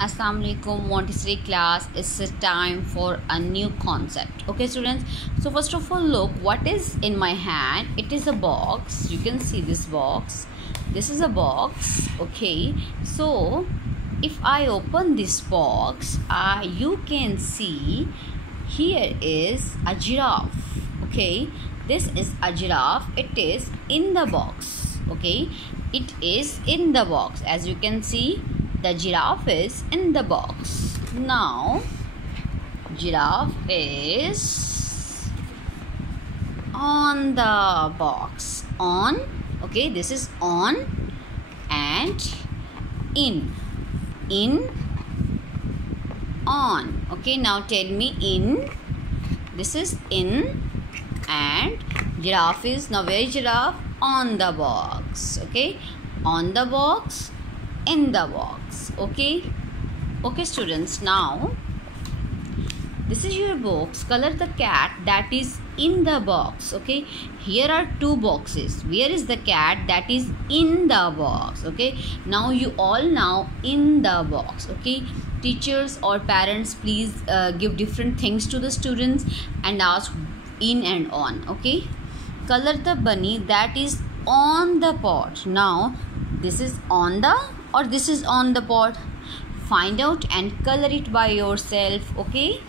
Assalamualaikum Montessori class. It's a time for a new concept. Okay students, so first of all look what is in my hand. It is a box. You can see this box. This is a box. Okay, so if I open this box, you can see here is a giraffe. Okay, this is a giraffe. It is in the box. Okay, it is in the box. As you can see, the giraffe is in the box. Now giraffe is on the box. On. Okay, this is on and in. In, on. Okay, now tell me in. This is in and giraffe is, now where is giraffe? On the box. Okay, on the box, in the box. Okay students, now this is your box. Color the cat that is in the box. Okay, here are two boxes. Where is the cat that is in the box? Okay, now you all now in the box. Okay, teachers or parents, please give different things to the students and ask in and on. Okay, color the bunny that is on the pot. Now this is on the or this is on the pot. Find out and color it by yourself. Okay,